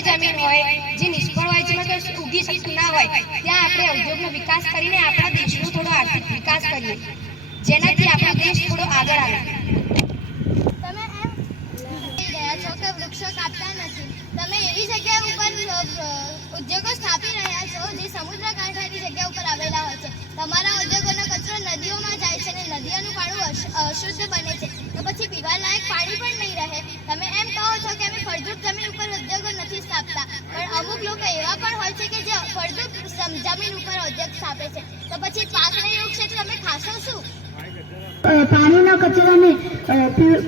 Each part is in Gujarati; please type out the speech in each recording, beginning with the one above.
જમીન હોય જે નિષ્ફળ હોય જેમાં કોઈ ઉગી શકતું ના હોય ત્યાં આપણે ઉદ્યોગનો વિકાસ કરીને આપણા દેશનો થોડો આર્થિક વિકાસ કરીએ જેનાથી આપણો દેશ થોડો આગળ આવે. તમે એમ રહ્યા છો કે વૃક્ષો કાપતા નથી, તમે એવી જગ્યા ઉપર ઉદ્યોગો સ્થાપી રહ્યા છો જે સમુદ્ર કાંઠાની જગ્યા ઉપર આવેલા હોય છે. તમારા ઉદ્યોગોનો કચરો નદીઓમાં જાય છે અને નદીઓનું પાણી અશુદ્ધ બને છે, તો પછી પીવાલાયક પાણી પણ નહીં રહે. તમે એમ કહો છો કે અમે ફળદ્રુપ જમીન ઉપર ઉદ્યોગો નથી સ્થાપતા, પણ અમુક લોકો એવા પણ હોય છે કે જે ફળદ્રુપ જમીન ઉપર ઉદ્યોગ સ્થાપે છે, તો પછી પાક નહીં ઉગશે તો તમે ખાશો શું? પાણીના કચરાને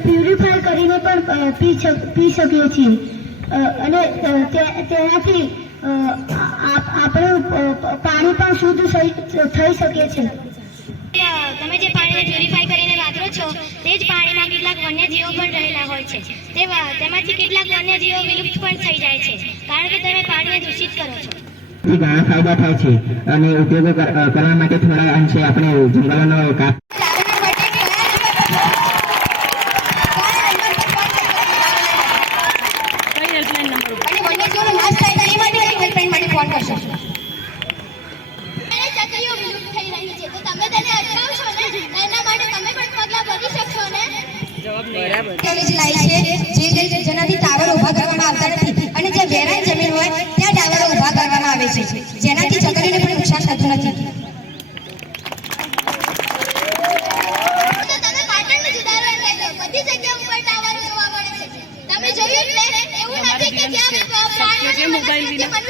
પ્યુરિફાય કરીને પણ પી શકીએ છીએ અને તેનાથી આપણું પાણી પણ શુદ્ધ થઈ શકે છે. તમે જે પાણીને પ્યુરિફાય કરીને વાપરો છો તે જ પાણીમાં કેટલાક વન્યજીવો પણ રહેલા હોય છે, તેમાંથી કેટલાક વન્યજીવો વિલુપ્ત પણ થઈ જાય છે કારણ કે તમે પાણીને દૂષિત કરો છો. ઘણા ફાયદા થાય છે અને ઉપયોગો કરવા માટે થોડા અંશે આપણે જંગલોનો કાપ જેનાથી ટાવર ઉભા કરવામાં આવતા નથી અને જ્યાં વેરાન જમીન હોય ત્યાં ટાવરો ઉભા કરવામાં આવે છે જેનાથી ચકલીને પણ નુકસાન થતું નથી.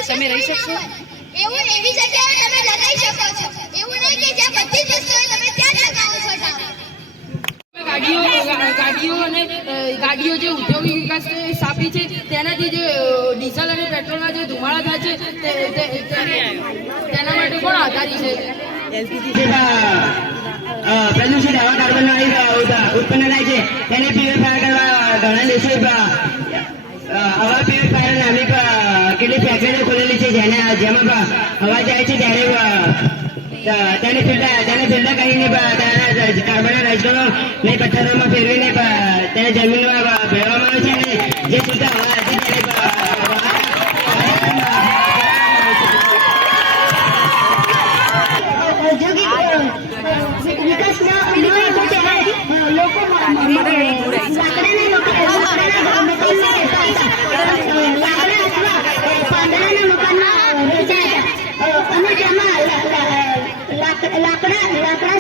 તમે રહી શકશો એવું એવી જગ્યાએ તમે લગાવી શકો છો, એવું નહીં કે જ્યાં બધી જ વસ્તુઓ તમે ત્યાં જ લગાવો છો. ગાડીઓ જે ઉદ્યોગિક વિકાસ સ્થાપી છે તેનાથી જે ડીઝલ અને પેટ્રોલના જે ધુમાડા થાય છે તેના માટે કોણ આધારી છે? પ્રદૂષિત હવા કાર્બન ઉત્પન્ન થાય છે તેને પ્યુરિફાય કરવા ઘણા દેશો હવા પ્યુરિફાયર નામની કેટલી ફેક્ટરીઓ ખોલેલી છે જેમાં હવા જાય છે ત્યારે તેને ફિલ્ટર કરીને કાર્બનના રજકણો ને પથ્થરોમાં ફેરવીને તેને જમીનમાં ભેળવવામાં આવે છે અને જે શુદ્ધ હવા હતી ઔદ્યોગિક વિકાસ લોકો લાકડા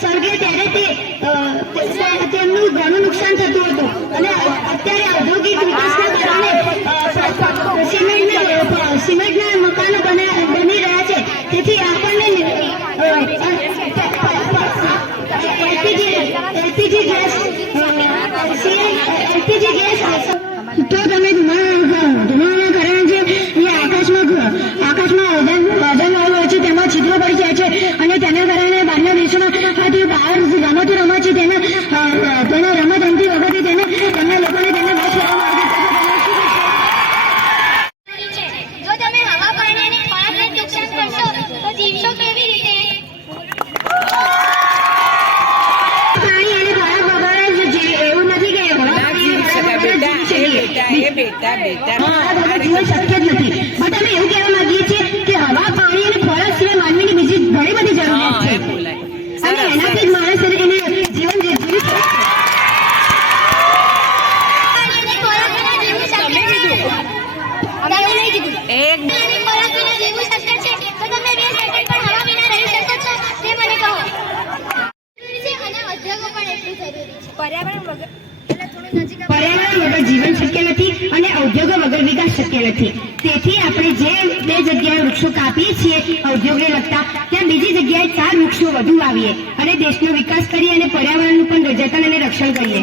સળગે ત્યારે તેમનું ઘણું નુકસાન થતું હતું અને અત્યારે ઔદ્યોગિક વિકાસના કારણે સિમેન્ટના મકાનો બની રહ્યા છે. તેથી આપણને એલપીજી ગેસ તો તમે ધુમાડાના કારણે જે આકાશમાં ઓઝોન હોય છે તેમાં છિદ્રો પડી જાય છે અને તેના કારણે બહારના દેશોમાં બહાર રમતો રમાય છે તેને રમત રમતી વખતે તેમના લોકોને તેને બસ કરવામાં આવે છે. જો તમે હવા પાણી અને ખોરાકને નુકસાન કરશો તો જીવશો કેવી રીતે? પાણી અને ખોરાક વગર એવું નથી કે જીવન શક્ય જ નથી. પણ અમે એવું કહેવા માંગીએ છીએ કે હવા પાણી અને ખોરાક સિવાય માનવીની બીજી ઘણી બધી જરૂરિયાત છે અને એનાથી જ માણસ એને જીવન જીવી શકે. પર્યાવરણ વગર જીવન શક્ય નથી અને ઉદ્યોગો વગર વિકાસ શક્ય નથી. તેથી આપણે જે બે જગ્યાએ વૃક્ષો કાપીએ છીએ ઉદ્યોગને લગતા ત્યાં બીજી જગ્યાએ 4 વૃક્ષો વધુ વાવીએ અને દેશનો વિકાસ કરીએ અને પર્યાવરણનું પણ જતન અને રક્ષણ કરીએ.